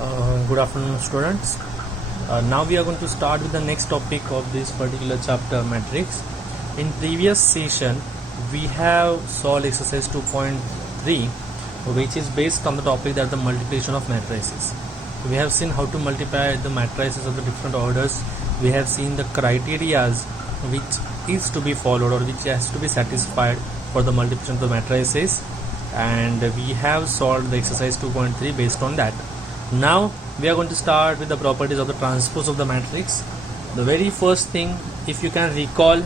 Good afternoon, students. Now we are going to start with the next topic of this particular chapter, matrix. In previous session, we have solved exercise 2.3, which is based on the topic that the multiplication of matrices. We have seen how to multiply the matrices of the different orders. We have seen the criteria which is to be followed or which has to be satisfied for the multiplication of the matrices, and we have solved the exercise 2.3 based on that. Now we are going to start with the properties of the transpose of the matrix. The very first thing, if you can recall,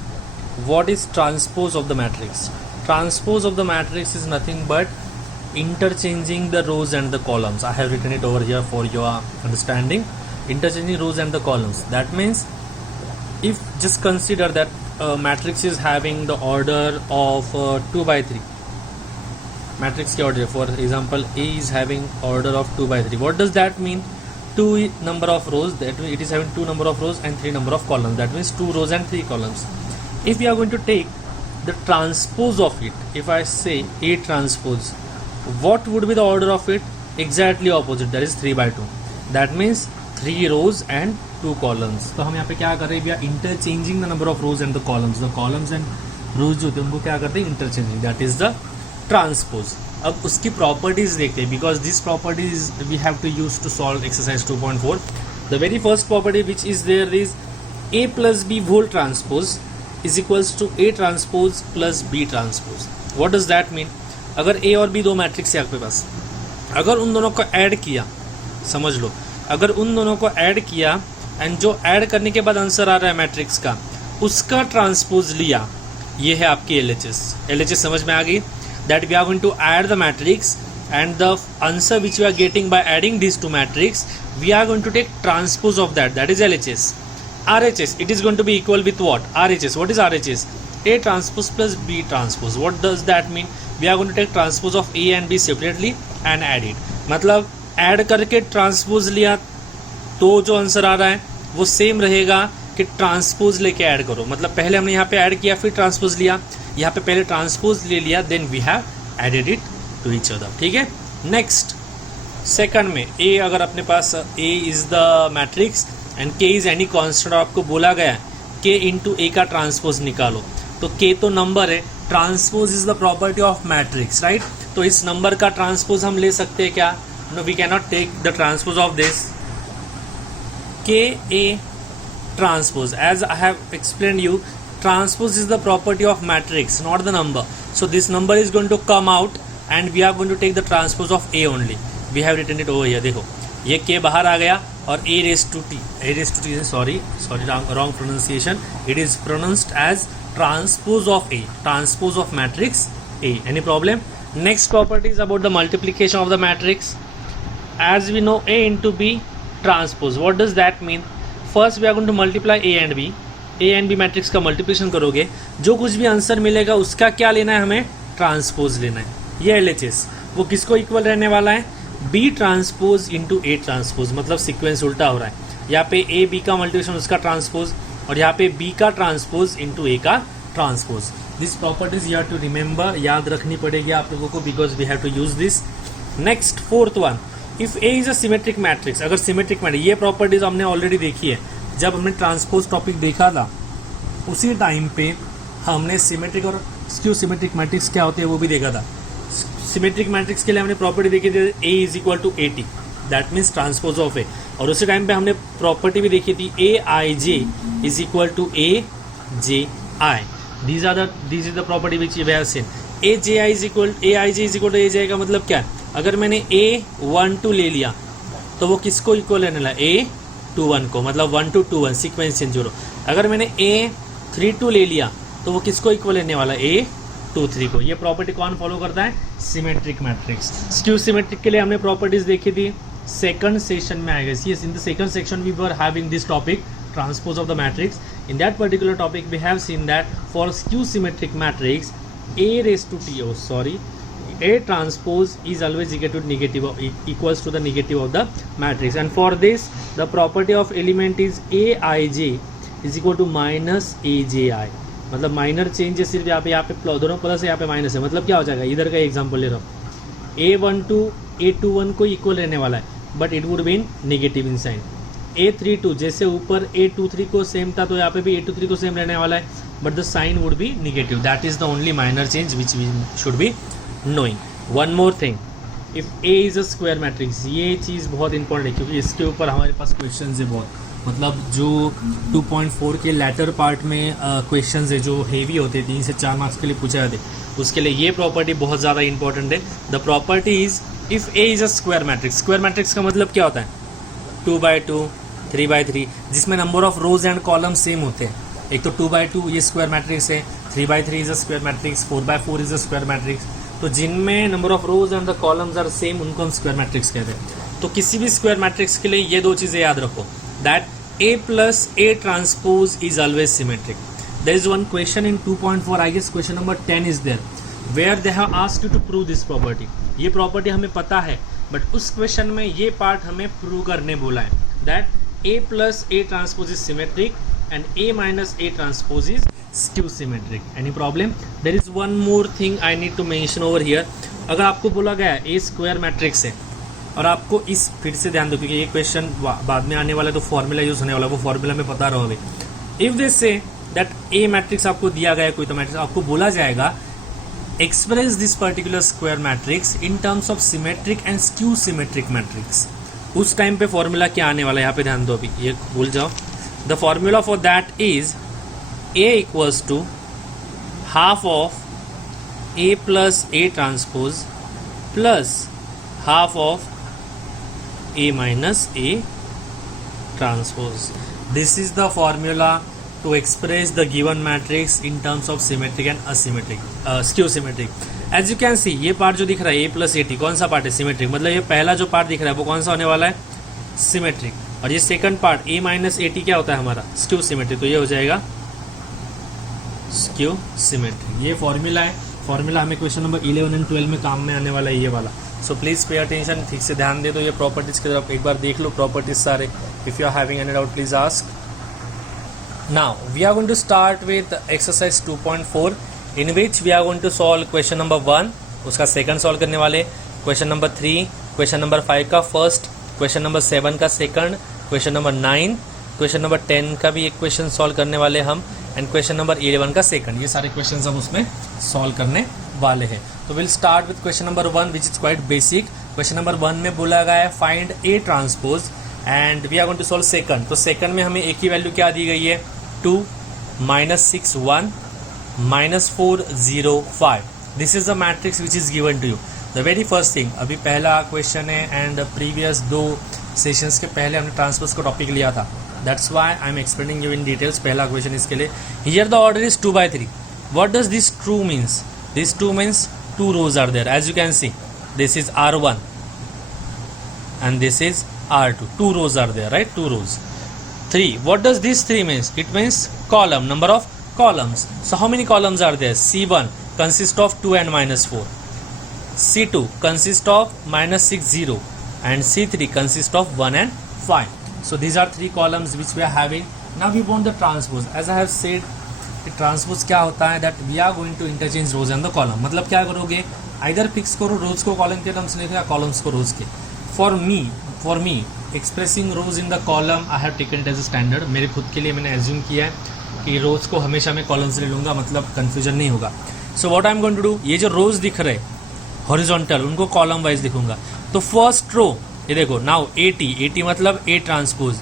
what is transpose of the matrix? Transpose of the matrix is nothing but interchanging the rows and the columns. I have written it over here for your understanding. Interchanging rows and the columns. That means if just consider that a matrix is having the order of 2 by 3. Matrix के order, for example, A is having order of 2 by 3. What does that mean? 2 number of rows, that means it is having 2 number of rows and 3 number of columns. That means 2 rows and 3 columns. If we are going to take the transpose of it, if I say A transpose, what would be the order of it? Exactly opposite, that is 3 by 2. That means 3 rows and 2 columns. तो हम यहाँ पे क्या कर रहे हैं? We are interchanging the number of rows and the columns. The columns and rows जो होते हैं उनको क्या करते हैं? Interchanging. That is the transpose. अब उसकी प्रॉपर्टीज देखते हैं, because this properties we have to use to solve exercise 2.4. The very first property which is there is A plus B whole transpose is equals to A transpose plus B transpose. What does that mean? अगर A और B दो matrix है आपके पास, अगर उन दोनों को add किया, समझ लो, अगर उन दोनों को ऐड किया एंड जो ऐड करने के बाद आंसर आ रहा है मैट्रिक्स का, उसका ट्रांसपोज लिया, ये है आपकी LHS. LHS समझ में आ गई? That we are going to add the matrix and the answer which we are getting by adding these two matrix, we are going to take transpose of that. That is LHS. RHS, it is going to be equal with what? RHS. What is RHS? A transpose plus B transpose. What does that mean? We are going to take transpose of A and B separately and add it. मतलब add करके transpose लिया तो जो answer आ रहा है वो same रहेगा कि ट्रांसपोज लेके ऐड करो. मतलब पहले हमने यहाँ पे ऐड किया फिर ट्रांसपोज लिया, यहाँ पे पहले ट्रांसपोज ले लिया, then we have added it to each other. ठीक है. नेक्स्ट सेकंड में ए, अगर अपने पास A is the matrix and K is any constant, आपको बोला गया के इंटू ए का ट्रांसपोज निकालो, तो के तो नंबर है, transpose is the property of matrix, right? तो इस नंबर का ट्रांसपोज हम ले सकते हैं क्या? No, we can not take the transpose of this के A transpose. As I have explained you, transpose is the property of matrix, not the number. So this number is going to come out and we are going to take the transpose of A only. We have written it over here. देखो ये K बाहर आ गया और A raised to T, sorry wrong pronunciation. It is pronounced as transpose of A, transpose of matrix A. Any problem? Next property is about the multiplication of the matrix. As we know, A into B transpose. What does that mean? First we are going to multiply A and B matrix का multiplication करोगे, जो कुछ भी answer मिलेगा उसका क्या लेना है? हमें ट्रांसपोज लेना है. ये LHS वो किसको इक्वल रहने वाला है? B transpose into A transpose. मतलब सीक्वेंस उल्टा हो रहा है. यहाँ पे ए बी का मल्टीप्लिकेशन उसका ट्रांसपोज और यहाँ पे बी का ट्रांसपोज इंटू ए का transpose. This properties you have to remember, याद रखनी पड़ेगी आप लोगों को, because we have to use this. Next fourth one, if A is a symmetric matrix. अगर सिमेट्रिक मैट्रिक्स, ये प्रॉपर्टीज हमने ऑलरेडी देखी है जब हमने ट्रांसपोज टॉपिक देखा था, उसी टाइम पे हमने सिमेट्रिक और स्क्यू सिमेट्रिक मैट्रिक्स क्या होते हैं वो भी देखा था. सिमेट्रिक मैट्रिक्स के लिए हमने प्रॉपर्टी देखी थी A is equal to AT, that means transpose of A. और उसी टाइम पे हमने प्रॉपर्टी भी देखी थी AIJ is equal to AJI. These is the property which you have seen. AJI is equal AIJ is equal to AJI का मतलब क्या है? अगर मैंने A12 ले लिया तो वो किसको इक्वल रहने लगा? A21 को. मतलब 1 to 2 1 सीक्वेंस चेंज हो. अगर मैंने A32 ले लिया तो वो किसको इक्वल रहने वाला? A23 को. ये प्रॉपर्टी कौन फॉलो करता है? Symmetric matrix. स्क्यू सिमेट्रिक के लिए हमने प्रॉपर्टीज देखी थी सेकंड सेशन में आएगा. Yes, in the second section we were having this topic, transpose of the matrix. In that particular topic we have seen that for skew symmetric matrix A transpose is always equals to the negative of the matrix, and for this the property of element is Aij is equal to minus Aji. मतलब minor change है सिर्फ यहाँ पे दोनों plus है, यहाँ पे minus है. मतलब क्या हो जाएगा? इधर का एग्जांपल ले रहा हूँ, A12 A21 को इक्वल रहने वाला है. But it would be in negative in sign. A32 जैसे ऊपर A23 को सेम था तो यहाँ पे भी A23 को सेम रहने वाला है, but the sign would be negative. That is the only minor change which we should be knowing. One more thing, if A is a square matrix, ये चीज़ बहुत इंपॉर्टेंट है क्योंकि इसके ऊपर हमारे पास क्वेश्चन है बहुत. मतलब जो 2.4 के लैटर पार्ट में क्वेश्चंस है जो हेवी होते हैं 3 से 4 मार्क्स के लिए पूछे जाते, उसके लिए ये प्रॉपर्टी बहुत ज़्यादा इंपॉर्टेंट है. The property is if A is a square matrix. Square matrix का मतलब क्या होता है? 2/2, 3/3, जिसमें number of rows and column same होते हैं. एक तो 2/2 ये स्क्वायर मैट्रिक्स है, 3/3 is a square matrix, 4/4 is a square matrix. तो जिनमें number of rows and the columns are same उनको हम स्क्वायर मैट्रिक्स कहते हैं. तो किसी भी स्क्वायर मैट्रिक्स के लिए ये दो चीज़ें याद रखो, that A plus A transpose is always symmetric. There is one question in 2.4, I guess question number 10 is there, where they have asked you to prove this property. ये प्रॉपर्टी हमें पता है, बट उस क्वेश्चन में ये part हमें prove करने बोला है, that A plus A transpose is symmetric and A minus A transpose is skew symmetric. Any problem? There is one more thing I need to mention over here. अगर आपको बोला गया A स्क्वायर मैट्रिक्स है और आपको इस, फिर से ध्यान दो क्योंकि ये क्वेश्चन बाद में आने वाला है तो फॉर्मूला यूज होने वाला है, वो फॉर्मूला में बता रहा हूँ अभी. If they say that A matrix आपको दिया गया है कोई तो मैट्रिक्स, आपको बोला जाएगा express this particular square matrix in terms of symmetric and skew symmetric matrix. उस टाइम पे फॉर्मूला क्या आने वाला है यहाँ पे ध्यान दो, अभी ये भूल जाओ. The formula for that is A equals to half of A plus A transpose plus half of A minus A transpose. This is the formula to express the given matrix in terms of symmetric and asymmetric, skew symmetric. As you can see, ये part जो दिख रहा है A plus AT कौन सा part है? Symmetric. मतलब ये पहला जो पार्ट दिख रहा है वो कौन सा होने वाला है? सिमेट्रिक. और ये second part A minus AT क्या होता है हमारा? Skew symmetric. तो ये हो जाएगा स्क्यू सिमेट्रिक. ये फॉर्मूला है. फॉर्मूला हमें क्वेश्चन नंबर 11 एंड 12 में काम में आने वाला है ये वाला. सो प्लीज़ पे अटेंशन, ठीक से ध्यान दे. तो ये प्रॉपर्टीज़ की तरफ एक बार देख लो, प्रॉपर्टीज सारे. If you are having any doubt please ask. Now we are going to start with exercise 2.4 in which we are going to solve question number 1, उसका सेकंड सॉल्व करने वाले, क्वेश्चन नंबर 3, क्वेश्चन नंबर 5 का first, question number 7 का second, question number 9, question number 10 का भी एक question solve करने वाले हम, एंड क्वेश्चन नंबर 11 का सेकंड. ये सारे क्वेश्चन हम उसमें सॉल्व करने वाले हैं. तो will start with question number 1 which is quite basic. Question number 1 में बोला गया है find A transpose and we are going to solve second. तो सेकंड में हमें एक ही वैल्यू क्या दी गई है? 2 -6 1 -4 0 5. This is the matrix which is given to you. The very first thing, अभी पहला क्वेश्चन है एंड प्रीवियस 2 सेशंस के पहले हमने ट्रांसपोज का टॉपिक लिया था. That's why I am explaining you in details. पहला क्वेश्चन इसके लिए. Here the order is 2/3. What does this true means? This 2 means 2 rows are there. As you can see, this is R1 and this is R2. 2 rows are there, right? 2 rows. 3. What does this 3 means? It means column, number of columns. So how many columns are there? C1 consists of 2 and -4. C2 consists of -6 0 and C3 consists of 1 and 5. So these are 3 columns which we are having. Now we want the transpose. As I have said, transpose क्या होता है? That we are going to interchange rows and the column. मतलब क्या करोगे? Either fix करो रोज को column के terms लिखो या कॉलम्स को रोज के. For me expressing rows in the column I have taken it as a standard. मेरे खुद के लिए मैंने एज्यूम किया है कि रोज को हमेशा मैं कॉलम्स ले लूँगा, मतलब कन्फ्यूजन नहीं होगा. So what I am going to do, ये जो रोज दिख रहे हॉरिजॉन्टल उनको कॉलम वाइज लिखूंगा. तो फर्स्ट रो ये देखो, नाउ AT मतलब A transpose.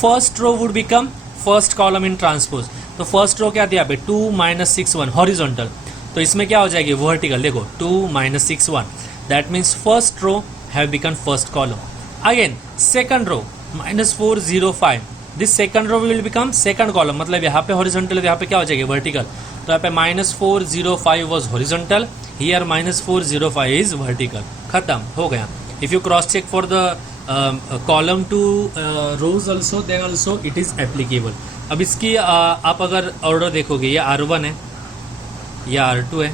First row would become first column in transpose. तो फर्स्ट रो क्या दिया पे? 2 -6 1 हॉरिजॉन्टल. तो इसमें क्या हो जाएगी? वर्टिकल. देखो 2 -6 1, that means first row have become first column. Again second row -4 0 5. This second row will become second column. मतलब यहाँ पे हॉरिजॉन्टल, यहाँ पे क्या हो जाएगी? वर्टिकल. तो यहाँ पे -4 0 5 was horizontal, here -4 0 5 is vertical. खत्म हो गया. If you cross check for the column to rows also, then also it is applicable. अब इसकी आप अगर ऑर्डर देखोगे, ये R1 है, ये R2 है,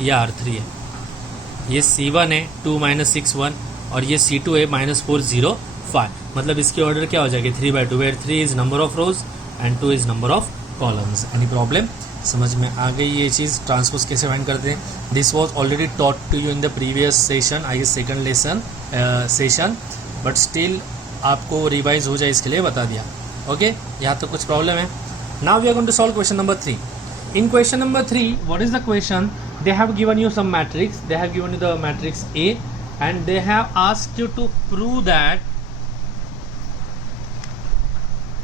ये R3 है, ये C1 है 2 -6 1 और ये C2 है -4 0 5. मतलब इसकी ऑर्डर क्या हो जाएगी? 3/2, where 3 is number of rows and 2 is number of columns. Any problem? समझ में आ गई ये चीज़? ट्रांसपोज कैसे फाइंड करते हैं? This was already taught to you in the previous session, I guess second lesson session. But still आपको revise हो जाए इसके लिए बता दिया. ओके, यहाँ तो कुछ प्रॉब्लम है. Now we are going to solve question number 3. In question number 3, what is the question? They have given you some matrix. They have given you the matrix A, and they have asked you to prove that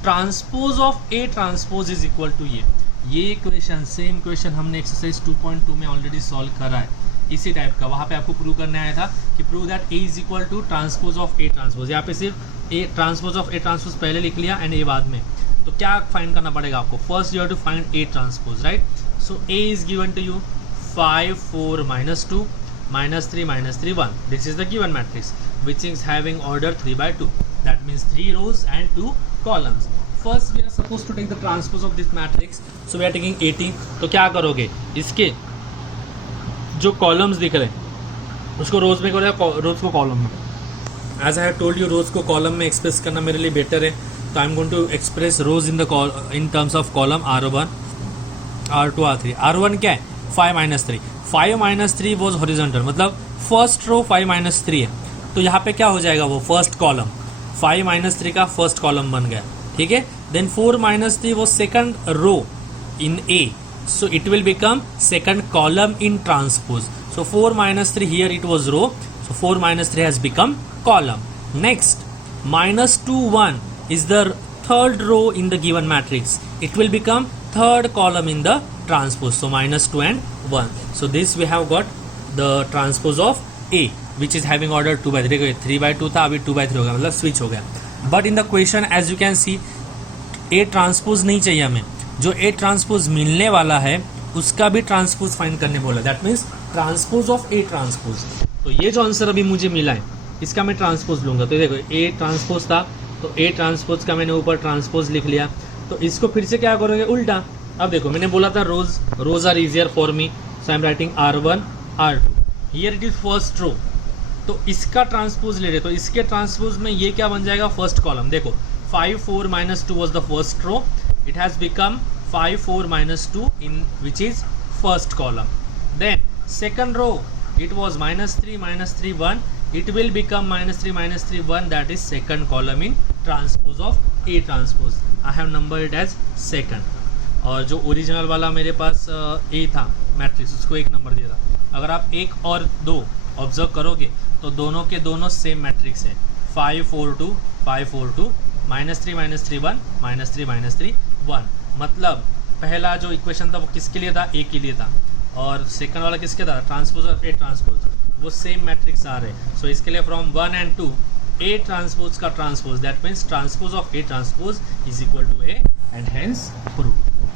transpose of A transpose is equal to A. ये question same question हमने exercise 2.2 में already solve करा है, इसी type का. वहाँ पे आपको प्रूव करने आया था कि prove that A is equal to transpose of A transpose. यहाँ पे सिर्फ A transpose of A transpose पहले लिख लिया एंड A बाद में. तो क्या फाइंड करना पड़ेगा आपको? First you have to find A transpose, right? So A is given to you 5 4 -2 -3 -3 1. This is the given matrix which is having order 3/2. That means 3 rows and 2 columns. First we are supposed to take the transpose of this matrix. So we are taking 80. तो क्या करोगे? इसके जो columns दिख रहे हैं उसको रोज में करो, रोज को कॉलम में. As I have told you, rows को कॉलम में एक्सप्रेस करना मेरे लिए बेटर है. तो I am going to express rows in terms of column R1 R2 R3. R1 क्या है? 5 -3. 5 -3 वॉज हॉरिजॉन्टल, मतलब फर्स्ट रो 5 -3 है. तो यहाँ पे क्या हो जाएगा? वो फर्स्ट कॉलम 5 -3 का फर्स्ट कॉलम बन गया. ठीक है. देन 4 -3 वो second row in A, so it will become second column in transpose. So 4 -3 here it was row, so 4 -3 has become column. Next, -2 1 is the third row in the given matrix. It will become third column in the transpose. So -2 and 1. So this we have got the transpose of A, which is having order 2/3. 3/2 था, अभी 2/3 हो गया, मतलब switch हो गया. But in the question as you can see A transpose नहीं चाहिए हमें. जो A ट्रांसपोज मिलने वाला है उसका भी ट्रांसपोज फाइंड करने बोला. That means transpose of A transpose. तो ये जो आंसर अभी मुझे मिला है इसका मैं ट्रांसपोज लूंगा. तो देखो A ट्रांसपोज था, तो A ट्रांसपोज का मैंने ऊपर ट्रांसपोज लिख लिया. तो इसको फिर से क्या करोगे? उल्टा. अब देखो मैंने बोला था rows are easier for me, so I am writing R1 R2. Here it is first row, तो इसका ट्रांसपोज ले रहे. तो इसके ट्रांसपोज में ये क्या बन जाएगा? First column. देखो 5 4 -2 was the first row. It has become 5 4 -2 in which is first column. Then second row it was -3 -3 1. It will become -3 -3 1. That is second column in transpose of A transpose. I have numbered it as second. और जो original वाला मेरे पास A था matrix, उसको 1 number दिया था. अगर आप 1 और 2 ऑब्जर्व करोगे तो दोनों के दोनों सेम मैट्रिक्स है. 5 4 2 5 4 2 -3 -3 1 -3 -3 1. मतलब पहला जो इक्वेशन था वो किसके लिए था? A के लिए था. और सेकंड वाला किसके था? Transpose of A transpose. वो सेम मैट्रिक्स आ रहे. सो इसके लिए फ्रॉम 1 and 2 A ट्रांसपोज का transpose, that means transpose of A transpose is equal to A and hence prove.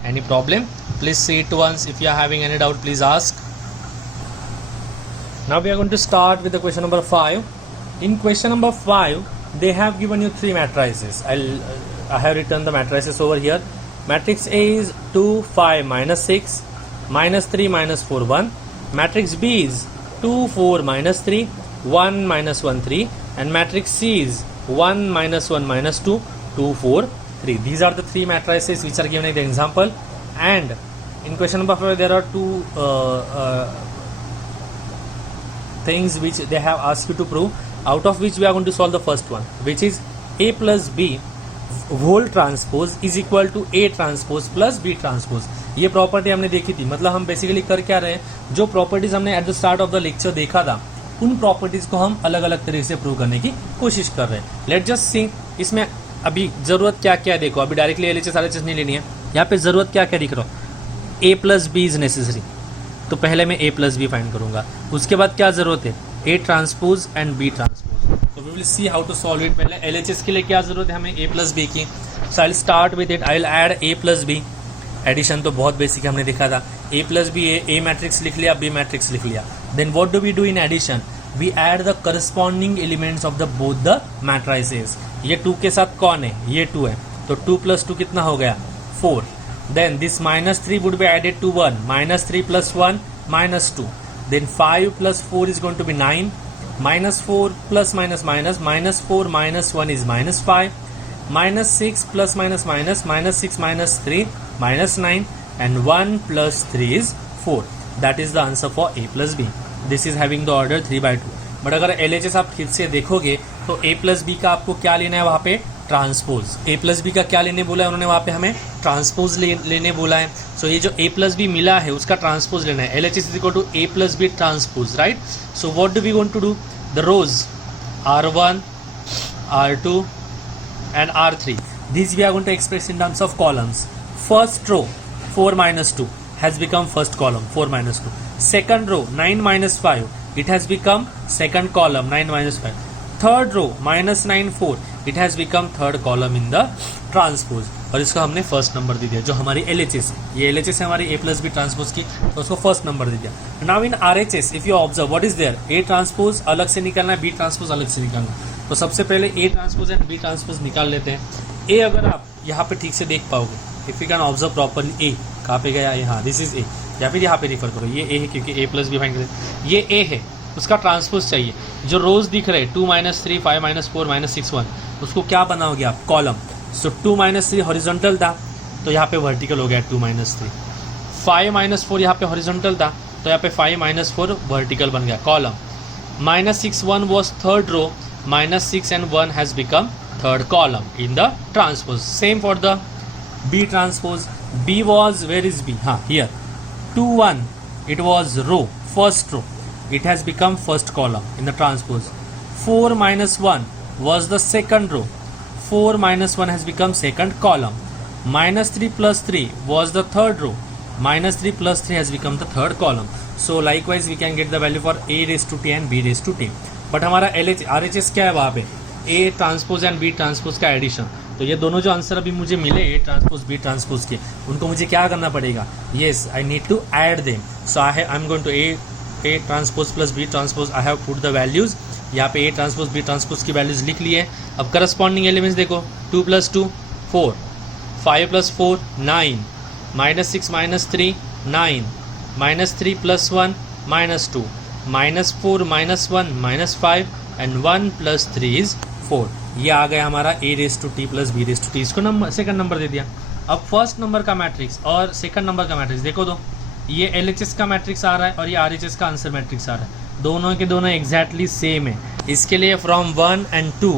Any problem? Please see it once. If you are having any doubt, please ask. Now we are going to start with the question number 5. In question number 5, they have given you 3 matrices. I have written the matrices over here. Matrix A is 2 5 -6 -3 -4 1. Matrix B is 2 4 -3 1 -1 3, and matrix C is 1 -1 -2 2 4 3. These are the 3 matrices which are given in the example. And in question number 5 there are 2 things which they have asked you to prove, out of which we are going to solve the first one, which is A plus B whole transpose is equal to A transpose plus B transpose. ये property हमने देखी थी. मतलब हम basically कर क्या रहे हैं? जो प्रॉपर्टीज हमने at the start of the lecture देखा था उन प्रॉपर्टीज को हम अलग अलग तरीके से प्रूव करने की कोशिश कर रहे हैं. लेट जस्ट सी इसमें अभी जरूरत क्या क्या है. देखो अभी डायरेक्टली LHS सारे चीज नहीं लेनी है. यहाँ पे जरूरत क्या क्या दिख रहा हो? A plus B is necessary. तो पहले मैं A प्लस बी फाइंड करूंगा. उसके बाद क्या जरूरत है? A transpose and B transpose. तो we will see how to solve it. पहले LHS के लिए क्या जरूरत है हमें? A प्लस बी की. So I will start with it. I will add A plus B. Addition तो बहुत बेसिक हमने देखा था. A plus B, A matrix लिख लिया, B मैट्रिक्स लिख लिया. Then what do we do in addition? We add the corresponding elements of the both the matrices. ये 2 के साथ कौन है? ये 2 है. तो 2 + 2 कितना हो गया? 4. Then this -3 would be added to 1. -3 + 1 -2. Then 5 + 4 is going to be 9. -4 plus minus minus -4 minus 1 is -5. -6 plus minus minus -6 minus 3 -9, and 1 plus 3 is 4. That is the answer for A plus B. This is having the order 3/2. But अगर LHS आप ठीक से देखोगे तो a plus B का आपको क्या लेना है वहाँ पे, ट्रांसपोज। a प्लस बी का क्या लेने बोला है उन्होंने वहाँ पे, हमें ट्रांसपोज लेने बोला है। सो ये जो a प्लस बी मिला है उसका ट्रांसपोज लेना है। LHS is equal to a plus B transpose, right. So what do we want to do, the rows R1, R2 and R3, these we are going to express in terms of columns. First row 4 minus 2 has become first column 4 minus 2. Second row 9 minus 5, it has become second column 9 minus 5. Third row minus 9 4, it has become third column in the transpose. और इसका हमने first number दे दिया जो हमारी LHS है। ये LHS है हमारी a प्लस बी ट्रांसपोज की, तो उसको फर्स्ट नंबर दे दिया। Now in RHS if you observe what is there, a transpose अलग से निकालना है, b ट्रांसपोज अलग से निकालना है। तो सबसे पहले a transpose and b transpose निकाल लेते हैं। a अगर आप यहाँ पे ठीक से देख पाओगे, if you can observe properly, a कहाँ पे गया, यहाँ दिस इज a, या फिर यहाँ पे रिफर करो, ये a है क्योंकि a प्लस बी फाइंड करें, ये a है, उसका ट्रांसपोज चाहिए। जो रोज दिख रहे 2 minus 3 5 minus 4 minus 6 1, उसको क्या बनाओगे आप, कॉलम। सो 2 minus 3 हॉरिजॉन्टल था तो यहाँ पे वर्टिकल हो गया 2 minus 3, 5 minus 4 यहाँ पे हॉरिजॉन्टल था तो यहाँ पे 5 minus 4 वर्टिकल बन गया, column. minus 6 1 was third row, minus 6 and 1 has become third column in the transpose. Same for the B transpose. B was, where is B? Here 2 1, it was row, first row, it has become first column in the transpose. 4 minus 1 was the second row, 4 minus 1 has become second column. Minus 3 plus 3 was the third row, minus 3 plus 3 has become the third column. So likewise we can get the value for a raised to t and b raised to t. But हमारा RHS क्या है वहाँ पे, a transpose and b transpose का addition. तो ये दोनों जो आंसर अभी मुझे मिले a ट्रांसपोज b ट्रांसपोज के, उनको मुझे क्या करना पड़ेगा, yes I need to add them. So I am going to a transpose plus b transpose, I have put the values. यहाँ पे a ट्रांसपोज b ट्रांसपोज की वैल्यूज लिख लिए। अब करस्पॉन्डिंग एलिमेंट्स देखो, 2 plus 2 4, 5 plus 4 9, minus 6 minus 3 9, minus 3 plus 1 minus 2, minus 4 minus 1 minus 5 and 1 plus 3 is 4। ये आ गया हमारा a raise to t plus b raise to t, इसको नंबर सेकंड नंबर दे दिया। अब फर्स्ट नंबर का मैट्रिक्स और सेकंड नंबर का मैट्रिक्स देखो, तो ये LHS का मैट्रिक्स आ रहा है और ये RHS का आंसर मैट्रिक्स आ रहा है, दोनों के दोनों एग्जैक्टली सेम है। इसके लिए from 1 and 2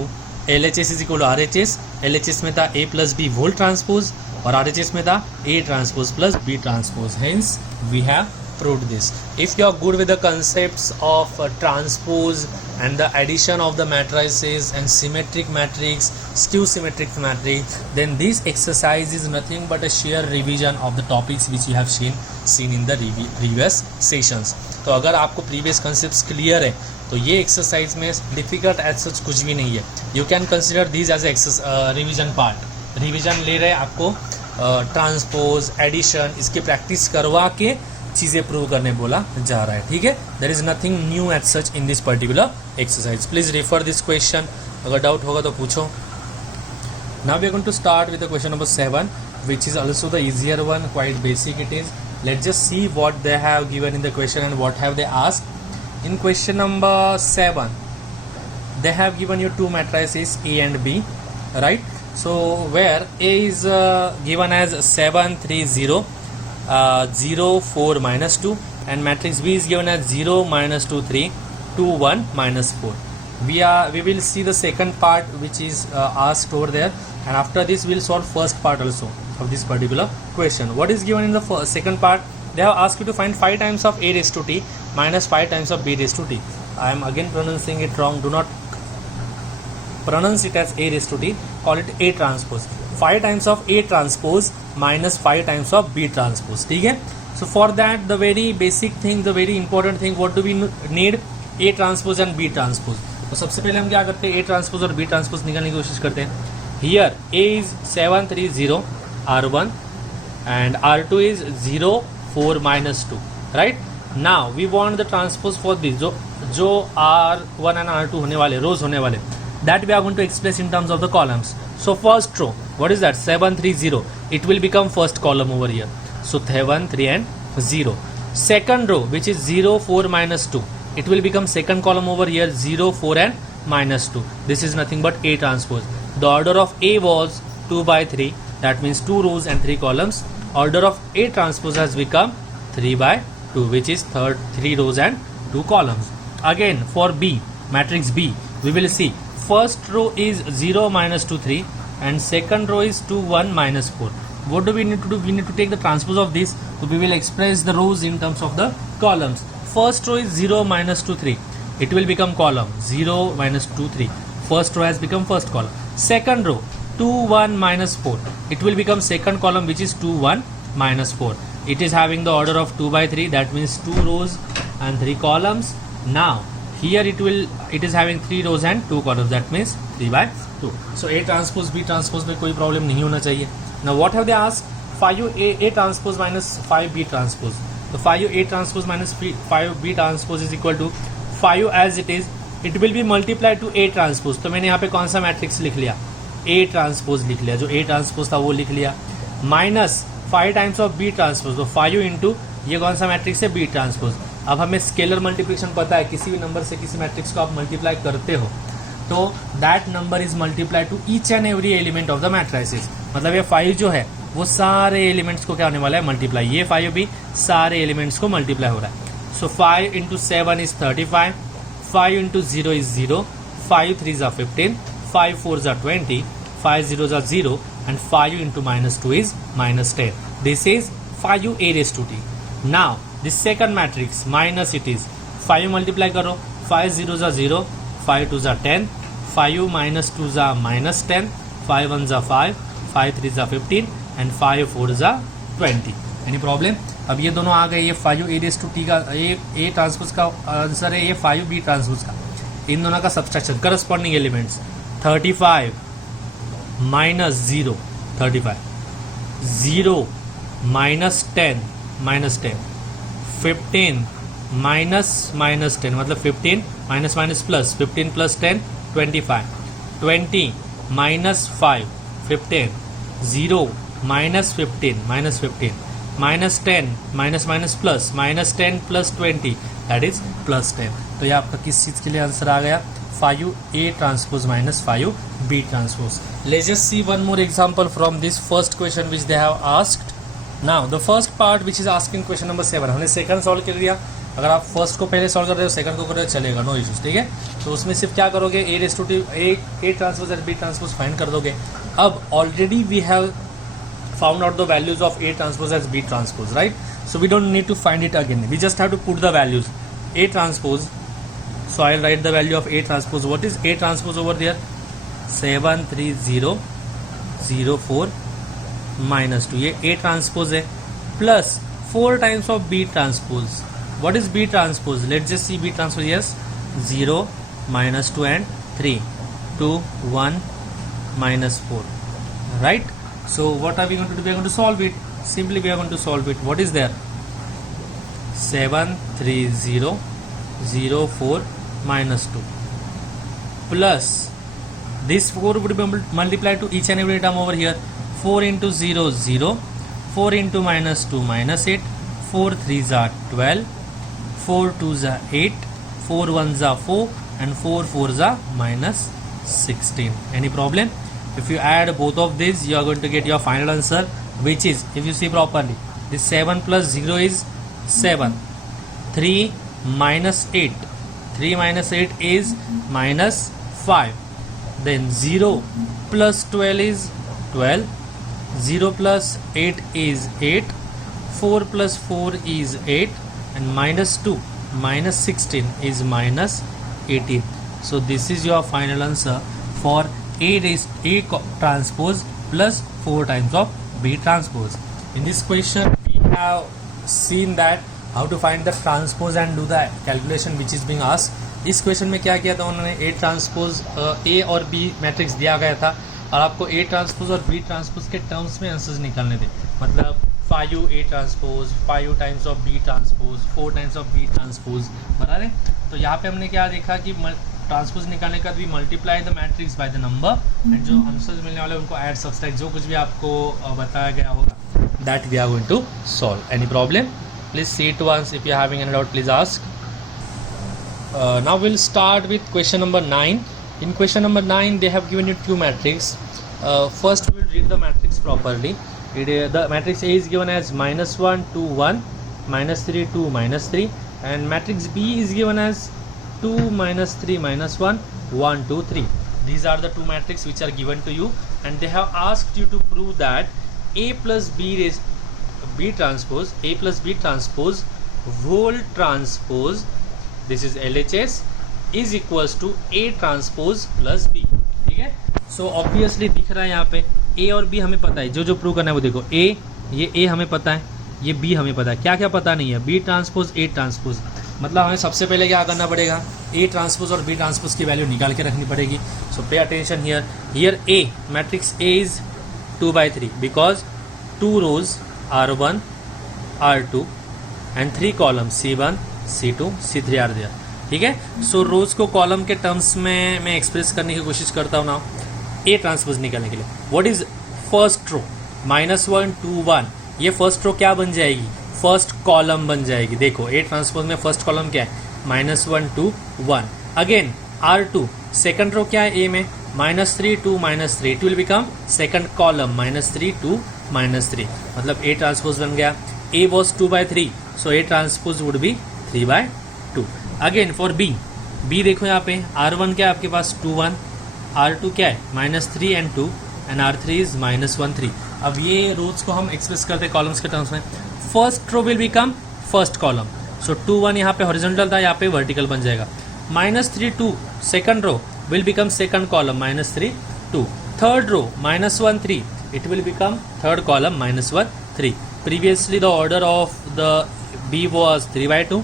LHS is equal to RHS, LHS में था a plus b whole transpose और RHS में था a transpose plus b transpose, hence we have proved this. If you are good with the concepts of transpose and the addition of the matrices and symmetric matrix, skew symmetric matrix, then this exercise is nothing but a sheer revision of the topics which you have seen in the previous sessions. तो अगर आपको previous concepts clear है तो ये exercise में difficult as such कुछ भी नहीं है। You can consider these as a revision part. revision ले रहे आपको ट्रांसपोज एडिशन इसकी प्रैक्टिस करवा के चीज़ें प्रूव करने बोला जा रहा है, ठीक है। There is nothing new at such in this particular exercise. Please refer this question, अगर डाउट होगा तो पूछो। Now we are going to start with the question number 7 which is also the easier one, quite basic it is. Let's just see what they have given in the question and what have they asked. In question number 7 they have given you two matrices A and B, right? So where A is given as 7 3 0 0 4 minus 2 and matrix B is given as 0 minus 2 3 2 1 minus 4. We will see the second part which is asked over there, and after this we will solve first part also of this particular question. What is given in the second part? They have asked you to find 5 times of A raised to t minus 5 times of B raised to t. I am again pronouncing it wrong. Do not pronounce it as A raised to t. Call it A transpose. 5 times of A transpose minus 5 times of B transpose. ठीक है? So for that the very basic thing, the very important thing, what do we need? A transpose and B transpose. तो सबसे पहले हम क्या करते हैं, A transpose और B transpose निकालने की कोशिश करते हैं. Here A is 7 3 0 R1 and R2 is 0 4 minus 2. Right? Now we want the transpose for this. जो R1 and R2 होने वाले, rows होने वाले, that we are going to express in terms of the columns. So first row, what is that? 7 3 0. It will become first column over here. So 7 3 and 0. Second row, which is 0 4 minus 2. It will become second column over here, 0 4 and minus 2. This is nothing but A transpose. The order of A was 2 by 3. That means 2 rows and 3 columns. Order of A transpose has become 3 by 2, which is 3 rows and 2 columns. Again for B, matrix B, we will see first row is 0 minus 2 3 and second row is 2 1 minus 4. What do we need to do? We need to take the transpose of this. So we will express the rows in terms of the columns. First row is 0 minus 2 3. It will become column 0 minus 2 3. First row has become first column. Second row 2 1 minus 4. It will become second column, which is 2 1 minus 4. It is having the order of 2 by 3. That means 2 rows and 3 columns. Now here it is having 3 rows and 2 columns. That means 3 by 2. So A transpose B transpose में कोई problem नहीं होना चाहिए. Now what have they asked? 5A transpose minus 5B transpose. So 5A transpose minus 5B transpose is equal to 5 as it is. It will be multiplied to A transpose. तो मैंने यहाँ पे कौन सा मैट्रिक्स लिख लिया? A transpose लिख लिया. जो A transpose था वो लिख लिया. Minus 5 times of B transpose. तो 5 इंटू ये कौन सा मैट्रिक्स है? B transpose. अब हमें स्केलर मल्टीप्लिकेशन पता है, किसी भी नंबर से किसी मैट्रिक्स को आप मल्टीप्लाई करते हो तो that number is multiply two each and every element of the matrices. मतलब ये 5 जो है वो सारे एलिमेंट्स को क्या होने वाला है? मल्टीप्लाई. ये 5 भी सारे एलिमेंट्स को मल्टीप्लाई हो रहा है. सो 5 इंटू 7 इज 35, 5 इंटू 0 इज 0, 5 3 ज़ा 15, 5 4 ज़ा 20, 5 0 ज़ा 0 and 5 into minus 2 is minus 10. This is 5A raised to t. Now this second matrix minus it is 5 multiply करो, 5 0 ज़ा 0, 5 2 ज़ा 10, 5 minus 2 ज़ा minus 10, 5 1 ज़ा 5, 5 3 ज़ा 15 and 5 4 ज़ा 20. Any problem? अब ये दोनों आ गए. ये 5A raised to t का A ट्रांसपोज का आंसर है, ये 5B ट्रांसपोज का. इन दोनों का subtraction corresponding elements 35 minus 0 35, 0 minus 10 minus 10, 15 minus 10 मतलब 15 minus minus plus 15 plus 10 25, 20 minus 5 15, 0 minus 15 minus 15 minus 10 minus plus minus 10 plus 20 that is plus 10. तो ये आपका किस चीज़ के लिए आंसर आ गया? 5A transpose minus 5B transpose. Let's just see one more example from this first question which they have asked. Now the first part which is asking question number 7, हमने second solve कर दिया. अगर आप first को पहले solve कर रहे हो सेकंड को कर रहे हो चलेगा, नो इश्यूज. ठीक है, तो उसमें सिर्फ क्या करोगे? A raised to A transpose and B transpose find कर दोगे. अब already we have found out the values of A transpose as B transpose, right? So we don't need to find it again. We just have to put the values. A transpose. So I'll write the value of A transpose. What is A transpose over there? 73004 minus 2. ये A transpose है plus 4 times of B transpose. What is B transpose? Let's just see B transpose. Yes, 0 minus 2 and 3, 2 1 minus 4. Right? So what are we going to do? We are going to solve it. Simply we are going to solve it. What is there? 73004 minus 2 plus this 4 would be multiplied to each and every term over here. 4 into 0 0, 4 into minus 2 minus 8, 4 3 ज़ा 12, 4 2 ज़ा 8, 4 1 ज़ा 4 and 4 4 ज़ा minus 16. Any problem? If you add both of these you are going to get your final answer, which is, if you see properly, this 7 plus 0 is 7, 3 minus 8, 3 minus 8 is minus 5, then 0 plus 12 is 12, 0 plus 8 is 8, 4 plus 4 is 8 and minus 2 minus 16 is minus 18. So this is your final answer for A transpose plus 4 times of B transpose. In this question we have seen that how to find the transpose and do the calculation which is being asked. इस question में क्या किया था उन्होंने? A transpose A और B matrix दिया गया था और आपको A ट्रांसपोज और B ट्रांसपोज के टर्म्स में आंसर्स निकालने थे. मतलब 5A transpose, 5 times of B transpose, 4 times of B transpose. बता रहे? तो यहाँ पे हमने क्या देखा कि ट्रांसपोज निकालने का भी multiply the matrix by the number and जो आंसर्स मिलने वाले उनको ऐड सब्सट्रैक्ट जो कुछ भी आपको बताया गया होगा that we are going to solve. Any problem? Please see it once. If you are having any doubt please ask. Now we'll start with question number 9. In question number 9 they have given you two matrix. First we'll read the matrix properly. The matrix A is given as -1 2 1, -3 2 -3 and matrix B is given as 2 -3 -1 1 2 3. these are the two matrices which are given to you, and they have asked you to prove that A plus B transpose, A plus B transpose whole transpose, this is LHS, is equals to A transpose plus B. ठीक है, so obviously दिख रहा है यहाँ पे A और B हमें पता है, जो प्रूव करना है वो देखो, ये A हमें पता है, ये B हमें पता है, क्या क्या पता नहीं है, B ट्रांसपोज A ट्रांसपोज, मतलब हमें सबसे पहले क्या करना पड़ेगा, A ट्रांसपोज और B ट्रांसपोज की वैल्यू निकाल के रखनी पड़ेगी. So pay attention here A matrix A is 2/3 because 2 rows R1 R2 and 3 column C1 C2 C3 are there. ठीक है, सो रोज को कॉलम के टर्म्स में मैं एक्सप्रेस करने की कोशिश करता हूँ ना ए ट्रांसपोज निकालने के लिए. व्हाट इज फर्स्ट रो, -1 2 1, ये फर्स्ट रो क्या बन जाएगी, फर्स्ट कॉलम बन जाएगी. देखो ए ट्रांसपोज में फर्स्ट कॉलम क्या है, -1 2 1. अगेन R2 सेकंड रो क्या है ए में, -3 2 -3, it will become second column -3 2 -3, मतलब ए ट्रांसपोज बन गया. A was 2/3, so A transpose would be 3/2. Again for B देखो यहाँ पे R1 क्या है आपके पास 2 1, R2 क्या है -3 and 2 एंड R3 इज -1 3. अब ये रोज को हम एक्सप्रेस करते हैं कॉलम्स के टर्म्स में. First row will become first column, so 2 1 यहाँ पे हॉरिजॉन्टल था, यहाँ पे वर्टिकल बन जाएगा. -3 2 second row will become second column -3 2. Third row -1 3, it will become third column -1 3. Previously the order of the B was 3/2,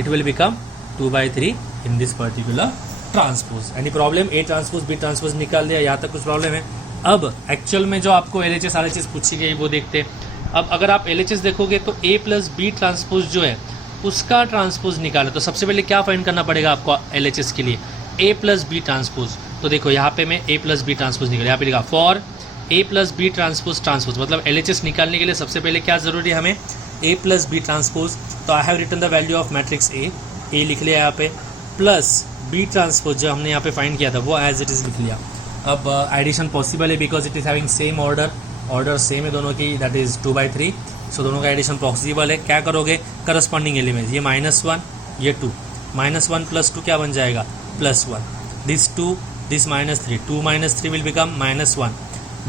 it will become 2/3 in this particular transpose. Any problem? A transpose B transpose निकाल दिया, यहाँ तक कुछ problem है. अब actual में जो आपको LHS RHS पूछी गई वो देखते हैं. अब अगर आप LHS देखोगे तो A प्लस B ट्रांसपोज जो है उसका ट्रांसपोज निकाले, तो सबसे पहले क्या फाइंड करना पड़ेगा आपको LHS के लिए, A प्लस B ट्रांसपोज. तो देखो यहाँ पे मैं A प्लस B ट्रांसपोज निकाला, यहाँ पे लिखा for A plus B transpose transpose, मतलब LHS निकालने के लिए सबसे पहले क्या जरूरी है हमें, A प्लस B ट्रांसपोज. तो I have written the value of matrix A लिख लिया यहाँ पे, प्लस B ट्रांसपोज जो हमने यहाँ पे फाइंड किया था वो एज इट इज़ लिख लिया. अब एडिशन पॉसिबल है because it is having same order same है दोनों की, दैट इज़ 2/3. सो दोनों का एडिशन पॉसिबल है. क्या करोगे, करस्पॉन्डिंग एलिमेंट, ये -1 ये 2, -1 + 2 क्या बन जाएगा +1. This 2 this -3, 2 -3 will become -1,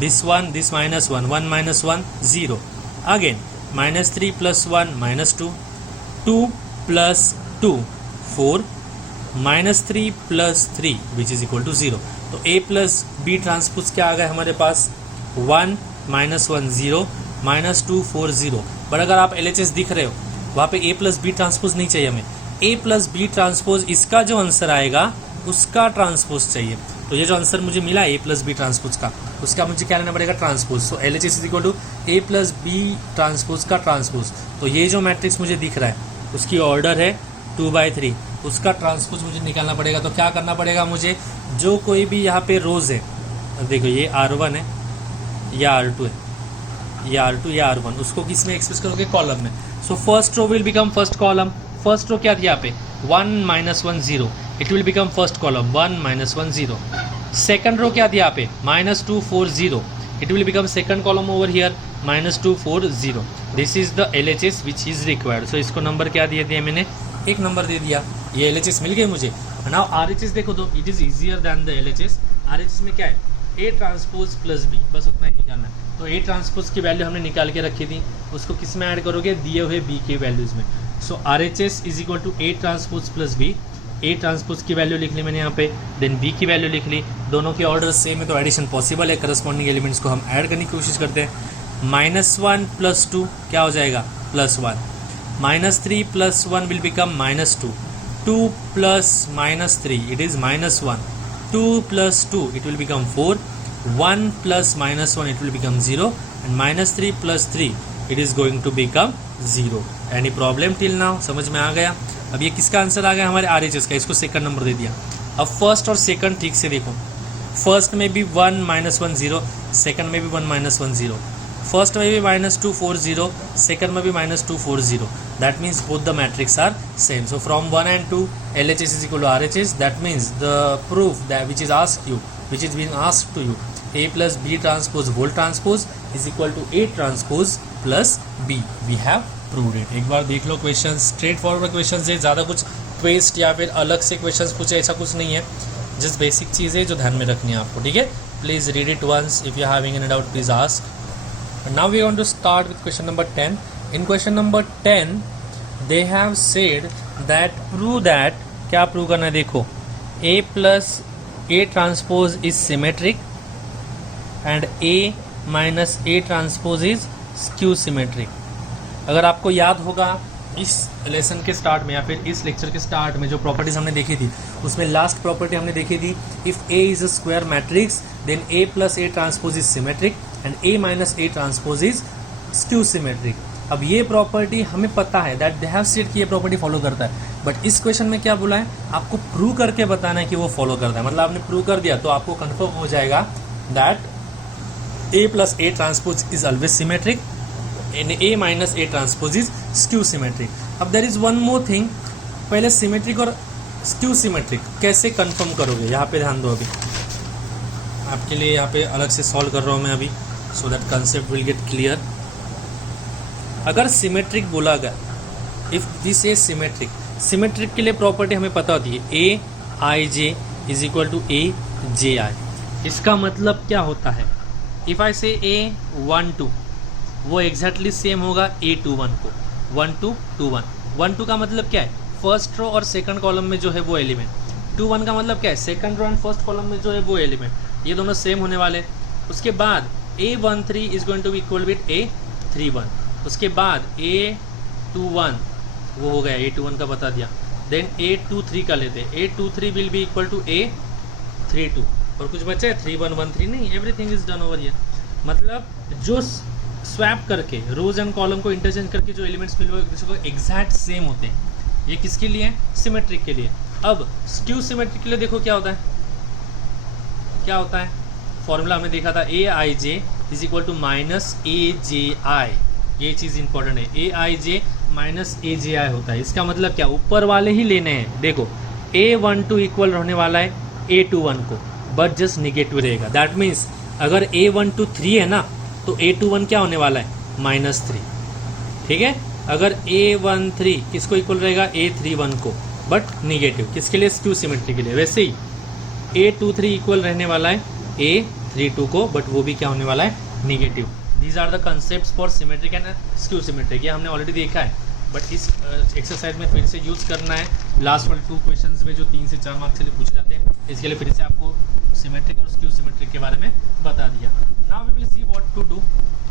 this 1 this -1, 1 -1 0. Again -3 + 1 -2, 2 + 2 4, -3 + 3 which is equal to 0. तो A प्लस B ट्रांसपोज क्या आ गया हमारे पास, 1 -1 0 -2 4 0. बट अगर आप LHS दिख रहे हो वहाँ पे A प्लस B ट्रांसपोज नहीं चाहिए हमें, A प्लस B ट्रांसपोज इसका जो आंसर आएगा उसका ट्रांसपोज चाहिए. तो ये जो आंसर मुझे मिला A प्लस B ट्रांसपोज का, उसका मुझे क्या लेना पड़ेगा, transpose. So LHS is equal to A plus B transpose का ट्रांसपोज. तो ये जो मैट्रिक्स मुझे दिख रहा है उसकी ऑर्डर है 2/3, उसका ट्रांसपोज मुझे निकालना पड़ेगा. तो क्या करना पड़ेगा मुझे, जो कोई भी यहाँ पे रोज है, देखो ये R1 है या R2 है, ये R2 या R1, उसको किस में एक्सप्रेस करोगे, कॉलम में. So first row will become first column. First row क्या थी यहाँ पे 1 -1 0, it will become first column 1 -1 0. Second row क्या थी यहाँ पे -2 4 0, it will become second column over here -2 4 0. This is the LHS which is required. So इसको number क्या दिए थे मैंने, 1 नंबर दे दिया, ये LHS मिल गई मुझे. नाउ RHS देखो तो it is easier than the LHS. RHS में क्या है, A ट्रांसपोज प्लस B, बस उतना ही निकालना है. तो A ट्रांसपोज की वैल्यू हमने निकाल के रखी थी, उसको किस में ऐड करोगे, दिए हुए B के वैल्यूज़ में. So RHS is equal to A transpose plus B. A transpose की वैल्यू लिख ली मैंने यहाँ पे, देन B की वैल्यू लिख ली. दोनों के ऑर्डर सेम है तो एडिशन पॉसिबल है. करस्पॉन्डिंग एलिमेंट्स को हम ऐड करने की कोशिश करते हैं. -1 + 2 क्या हो जाएगा, +1. -3 + 1 will become -2. 2 + -3 it is -1. 2 + 2 it will become 4. 1 + -1 it will become 0 and -3 + 3 it is going to become 0. Any problem till now? समझ में आ गया. अब ये किसका आंसर आ गया, हमारे RHS का, इसको सेकंड नंबर दे दिया. अब फर्स्ट और सेकंड ठीक से देखो, फर्स्ट में भी 1 -1 0, सेकंड में भी 1 -1 0, फर्स्ट में भी -2 4 0, सेकंड में भी -2 4 0. That means both the matrices are same. So from 1 and 2 LHS is equal to RHS. That means the proof that which is asked you, which is being asked to you, A plus B transpose whole transpose is equal to A transpose plus B. We have proved it. एक बार देख लो question, straight forward question है, ज़्यादा कुछ twist या फिर अलग से क्वेश्चन पूछे ऐसा कुछ नहीं है. जस्ट बेसिक चीज़ है जो ध्यान में रखनी है आपको, ठीक है. Please read it once. If you having any doubt please ask. Now we want to start with question number 10. In question number 10 they have said that prove that, क्या प्रूव करना है देखो, A plus A transpose is symmetric and A minus A transpose is skew symmetric. अगर आपको याद होगा इस lesson के स्टार्ट में या फिर इस लेक्चर के स्टार्ट में जो प्रॉपर्टीज हमने देखी थी, उसमें लास्ट प्रॉपर्टी हमने देखी थी, if A is a square matrix then A plus A transpose is symmetric and A minus A transpose is skew symmetric. अब ये प्रॉपर्टी हमें पता है दैट दे हैव सेड कि ये प्रॉपर्टी फॉलो करता है, बट इस क्वेश्चन में क्या बोला है, आपको प्रूव करके बताना है कि वो फॉलो करता है. मतलब आपने प्रूव कर दिया तो आपको कंफर्म हो जाएगा that A plus A transpose is always symmetric and A minus A transpose is skew symmetric. अब there is one more thing, पहले सिमेट्रिक और स्क्यू सिमेट्रिक कैसे कंफर्म करोगे, यहाँ पे ध्यान दो. अभी आपके लिए यहाँ पे अलग से सॉल्व कर रहा हूँ मैं अभी, so that concept will get clear. अगर सिमेट्रिक बोला गया, if this is symmetric, symmetric के लिए प्रॉपर्टी हमें पता होती है A I J is equal to A J I. इसका मतलब क्या होता है, इफ आई से A 1 2 वो एग्जैक्टली सेम होगा A21 को, 1 2 2 1. 1 2 का मतलब क्या है, फर्स्ट रो और सेकंड कॉलम में जो है वो एलिमेंट. 2 1 का मतलब क्या है, second row and first column में जो है वो एलिमेंट. ये दोनों सेम होने वाले. उसके बाद A13 is going to be equal with A31. उसके बाद A21 वो हो गया, A21 का बता दिया. देन A23 का लेते हैं, A23 will be equal to A32. और कुछ बचा है 3113 नहीं, everything is done over here. मतलब जो स्वैप करके रोज एंड कॉलम को इंटरचेंज करके जो एलिमेंट्स मिले एक दूसरे को एग्जैक्ट सेम होते हैं. ये किसके लिए है, सिमेट्रिक के लिए. अब स्क्यू सिमेट्रिक के लिए देखो क्या होता है, क्या होता है, फॉर्मूला हमने देखा था AIJ is equal to minus AJI. ये चीज़ इंपॉर्टेंट है, AIJ माइनस AJI होता है. इसका मतलब क्या, ऊपर वाले ही लेने हैं. देखो A12 इक्वल रहने वाला है A21 को, बट जस्ट निगेटिव रहेगा. दैट मीन्स अगर A12 3 है ना तो A21 क्या होने वाला है, -3. ठीक है. अगर A13 किसको इक्वल रहेगा, A31 को, बट निगेटिव. किसके लिए, स्क्यू सिमेट्री के लिए. वैसे ही A23 इक्वल रहने वाला है A32 को, बट वो भी क्या होने वाला है, negative. These are the concept for symmetric and skew symmetric. ये हमने ऑलरेडी देखा है, बट इस एक्सरसाइज में फिर से यूज़ करना है. लास्ट वाले 2 क्वेश्चंस में जो 3 से 4 मार्क्स के लिए पूछे जाते हैं, इसके लिए फिर से आपको सिमेट्रिक और स्क्यू सिमेट्रिक के बारे में बता दिया. Now we will see what to do.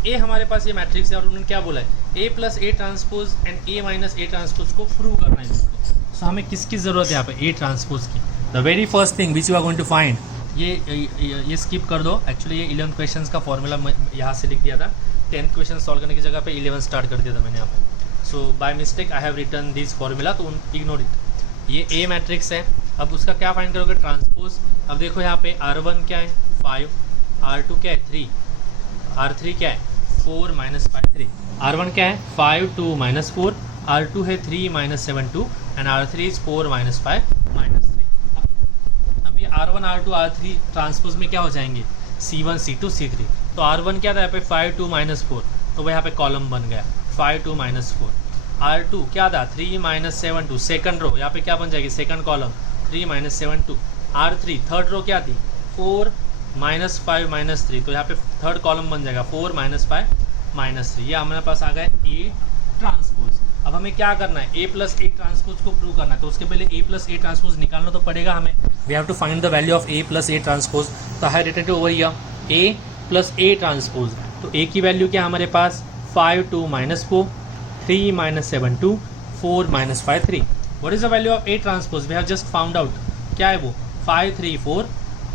A हमारे पास ये मैट्रिक्स है और उन्होंने क्या बोला है, A plus A transpose and A minus A transpose को प्रूव करना है इसको. सो हमें किसकी ज़रूरत है यहाँ पे, A ट्रांसपोज की. The very first thing which you are going to find, ये स्किप कर दो. एक्चुअली ये 11 क्वेश्चन का फॉर्मूला यहाँ से लिख दिया था. 10th क्वेश्चन सॉल्व करने की जगह पे 11 स्टार्ट कर दिया था मैंने यहाँ पे. So by mistake I have return this formula, तो इग्नोर इट. ये A मैट्रिक्स है. अब उसका क्या फाइंड करोगे, ट्रांसपोज. अब देखो यहाँ पे R1 क्या है 5, R2 क्या है 3, R3 क्या है 4 माइनस 5 3. R1 क्या है 5 2 माइनस 4, R2 है 3 minus 7 2 and R3 is 4 minus 5 minus 3. अब ये R1 R2 R3 ट्रांसपोज में क्या हो जाएंगे, C1 C2 C3. तो R1 क्या था यहाँ पे 5 2 माइनस 4, तो वो यहाँ पे कॉलम बन गया 5 2 माइनस 4. R2 क्या था 3 माइनस 7 2, सेकंड रो यहाँ पे क्या बन जाएगी, second column 3 minus 7 2. R3 third row क्या थी 4 माइनस 5 माइनस 3, तो यहाँ पे थर्ड कॉलम बन जाएगा 4 माइनस 5 माइनस 3. ये हमारे पास आ गया A ट्रांसपोज. अब हमें क्या करना है, A प्लस A ट्रांसपोज को प्रूव करना है. तो उसके पहले A प्लस A ट्रांसपोज निकालना तो पड़ेगा हमें. We have to find the value of A plus A transpose. तो I written over here A plus A transpose. तो A की वैल्यू क्या हमारे पास 5 2 minus 4, 3 minus 7 2, 4 minus 5 3. What is the value of A transpose, we have just found out. क्या है वो 5 3 4,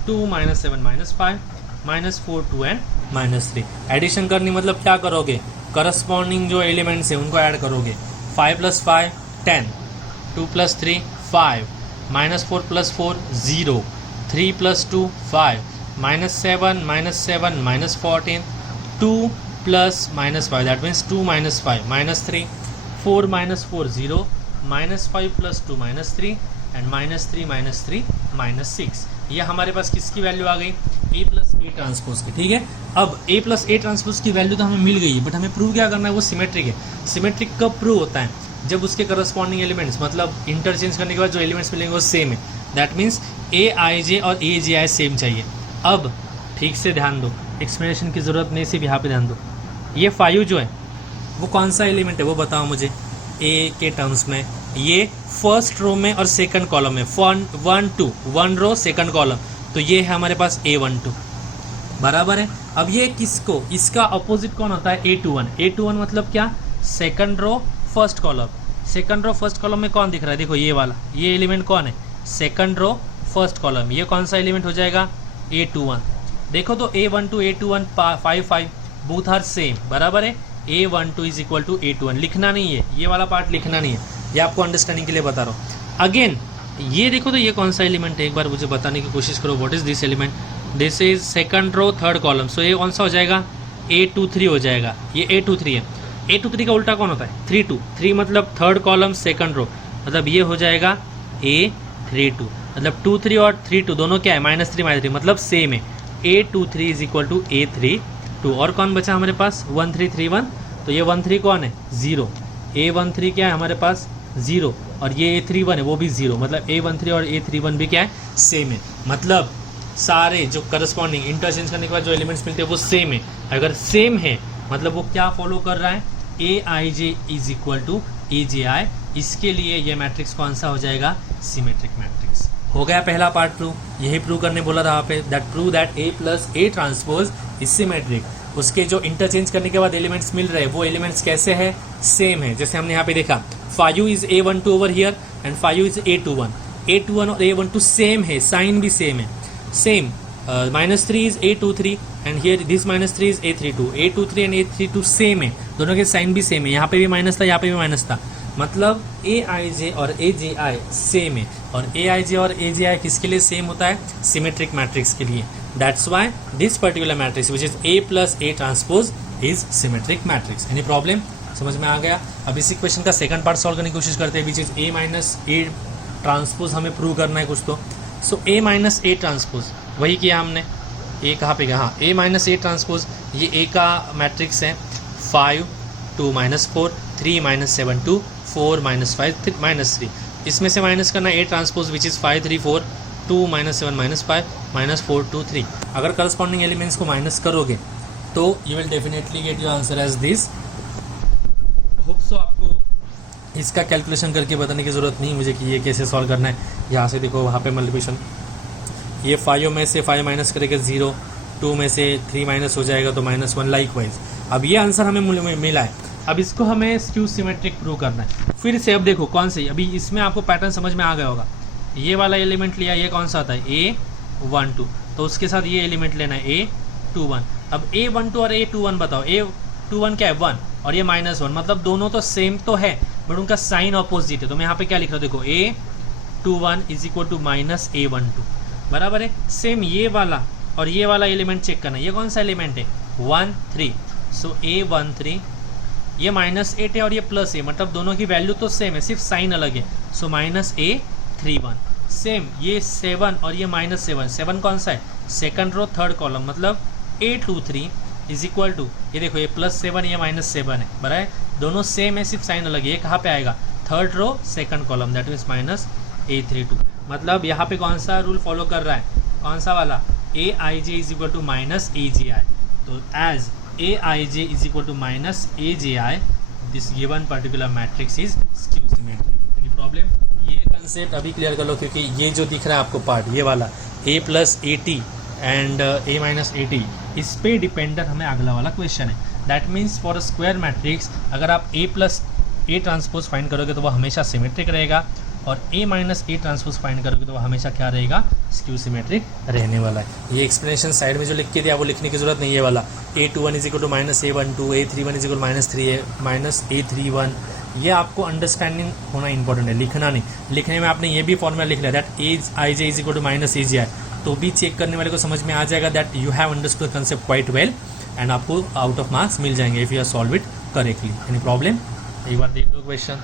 2 minus 7 minus 5, minus 4 2 and minus 3. Addition करनी मतलब क्या करोगे, करस्पॉन्डिंग जो एलिमेंट्स है उनको ऐड करोगे. 5 plus 5 10, 2 plus 3 5, minus 4 plus 4 0, 3 plus 2 5, minus 7 minus 14, 2 plus minus 5 that means 2 minus 5 minus 3, 4 minus 4 0, minus 5 plus 2 minus 3 and minus 3 minus 6. ये हमारे पास किसकी वैल्यू आ गई, A प्लस A ट्रांसपोज की. ठीक है. अब A प्लस A ट्रांसपोज की वैल्यू तो हमें मिल गई है, बट हमें प्रूव क्या करना है, वो सिमेट्रिक है. सिमेट्रिक कब प्रूव होता है, जब उसके करस्पॉन्डिंग एलिमेंट्स मतलब इंटरचेंज करने के बाद जो एलिमेंट्स मिलेंगे वो सेम है, दैट मीन्स ए आई जे और ए जे आई सेम चाहिए। अब ठीक से ध्यान दो, एक्सप्लेनेशन की ज़रूरत नहीं, सिर्फ यहाँ पे ध्यान दो। ये 5 जो है वो कौन सा एलिमेंट है वो बताओ मुझे ए के टर्म्स में। ये फर्स्ट रो में और सेकंड कॉलम में 1 2 1 रो सेकंड कॉलम, तो ये है हमारे पास A12 बराबर है। अब ये किसको, इसका अपोजिट कौन होता है A21। A21 मतलब क्या, second row first column. Second row first column में कौन दिख रहा है, देखो ये वाला, ये एलिमेंट कौन है, सेकंड रो फर्स्ट कॉलम। ये कौन सा एलिमेंट हो जाएगा, A21। देखो तो A12 A21 5 5 both are same बराबर है। A12 is equal to A21 लिखना नहीं है, ये वाला पार्ट लिखना नहीं है, ये आपको अंडरस्टैंडिंग के लिए बता रहा हूँ। अगेन ये देखो तो ये कौन सा एलिमेंट है, एक बार मुझे बताने की कोशिश करो। What is this element, this is second row third column, so ये कौन सा हो जाएगा, A23 हो जाएगा। ये A23 है। A23 का उल्टा कौन होता है, 32। 3 मतलब थर्ड कॉलम सेकंड रो, मतलब ये हो जाएगा A32। मतलब 2 3 और 3 2 दोनों क्या है, -3 -3 मतलब सेम है। A23 is equal to A32। और कौन बचा हमारे पास, 1 3 3 1, तो ये 1 3 कौन है, 0। A13 क्या है हमारे पास, 0, और ये A31 है वो भी 0, मतलब A13 और A31 भी क्या है, सेम है। मतलब सारे जो करस्पॉन्डिंग इंटरचेंज करने के बाद जो एलिमेंट्स मिलते हैं वो सेम है। अगर सेम है मतलब वो क्या फॉलो कर रहा है, ए आई जे इज इक्वल टू ए जे आई। इसके लिए ये मैट्रिक्स कौन सा हो जाएगा, सिमेट्रिक मैट्रिक्स। हो गया पहला पार्ट प्रूव, यही प्रूव करने बोला था यहाँ पे, that prove that A plus A transpose is symmetric. उसके जो इंटरचेंज करने के बाद एलिमेंट्स मिल रहे हैं वो एलिमेंट्स कैसे हैं, सेम है। जैसे हमने यहाँ पे देखा 5 is A12 over here and 5 is A21। A21 और A12 सेम है, साइन भी सेम है, same. -3 is A23 and here this -3 is A32। A23 and A32 same है, दोनों के साइन भी सेम है। यहाँ पे भी माइनस था, यहाँ पे भी माइनस था, मतलब AIJ और AJI सेम है। और AIJ और AJI किसके लिए सेम होता है, सिमेट्रिक मैट्रिक्स के लिए। That's why this particular matrix which is A plus A transpose is symmetric matrix. Any problem? समझ में आ गया। अब इसी क्वेश्चन का सेकंड पार्ट सॉल्व करने की कोशिश करते हैं, which is A minus A transpose हमें प्रूव करना है कुछ तो। सो A minus A ट्रांसपोज वही किया हमने। A कहाँ पे गया, हाँ A minus A ट्रांसपोज, ये A का मैट्रिक्स है 5 2 -4 3 -7 2 4 -5 -3। इसमें से माइनस करना A ट्रांसपोज विच इज़ 5 3 4 2 -7 -5 -4 2 3। अगर करस्पॉन्डिंग एलिमेंट्स को माइनस करोगे तो you will definitely get your answer as this. Hope so आपको इसका कैलकुलेशन करके बताने की ज़रूरत नहीं मुझे कि ये कैसे सॉल्व करना है। यहाँ से देखो वहाँ पे मल्टीप्लिकेशन, ये 5 में से 5 माइनस करेगा 0, 2 में से 3 माइनस हो जाएगा तो -1 लाइक वाइज। अब ये आंसर हमें मिला है। अब इसको हमें स्क्यू सिमेट्रिक प्रूव करना है। फिर से अब देखो कौन से, अभी इसमें आपको पैटर्न समझ में आ गया होगा। ये वाला एलिमेंट लिया, ये कौन सा आता है A12, तो उसके साथ ये एलिमेंट लेना है A21। अब A12 और A21 बताओ, A21 क्या है 1 और ये -1, मतलब दोनों तो सेम तो है बट उनका साइन अपोजिट है। तो मैं यहाँ पे क्या लिख रहा हूँ, देखो A21 is equal to -A12 बराबर है। सेम ये वाला और ये वाला एलिमेंट चेक करना, ये कौन सा एलिमेंट है 1 3, सो A13 ये -8 है और ये प्लस है, मतलब दोनों की वैल्यू तो सेम है, सिर्फ साइन अलग है। सो -A31 सेम, ये 7 और ये -7, 7 कौन सा है सेकंड रो थर्ड कॉलम, मतलब A23 इज इक्वल टू, ये देखो ये +7 ये -7 है बराबर है, दोनों सेम है सिर्फ साइन अलग है। ये कहाँ पे आएगा, third row second column, that means -A32। मतलब यहाँ पे कौन सा रूल फॉलो कर रहा है, कौन सा वाला, AIJ is equal to -AJI। तो as AIJ is equal to -AJI this given particular matrix is skew symmetric. Any problem, ये कंसेप्ट अभी क्लियर कर लो, क्योंकि ये जो दिख रहा है आपको पार्ट, ये वाला A + AT and A - AT, इस पे डिपेंडेंट हमें अगला वाला क्वेश्चन है। That means for a square matrix अगर आप A + A ट्रांसपोज फाइंड करोगे तो वो हमेशा सिमेट्रिक रहेगा, और A - A ट्रांसपोज फाइंड करोगे तो वो हमेशा क्या रहेगा, स्क्यू सिमेट्रिक रहने वाला है। ये एक्सप्लेनेशन साइड में जो लिख के दिया वो लिखने की जरूरत नहीं है वाला। A21 is equal to -A12, A31 is equal -3A31, ये आपको अंडरस्टैंडिंग होना इंपॉर्टेंट है, लिखना नहीं। लिखने में आपने ये भी फॉर्मूला लिख लिया that AIJ is equal to -AJI, तो भी चेक करने वाले को समझ में आ जाएगा that you have understood concept quite well, and आपको आउट ऑफ मार्क्स मिल जाएंगे if you are solve it correctly. Any problem, एक बार देख लो question.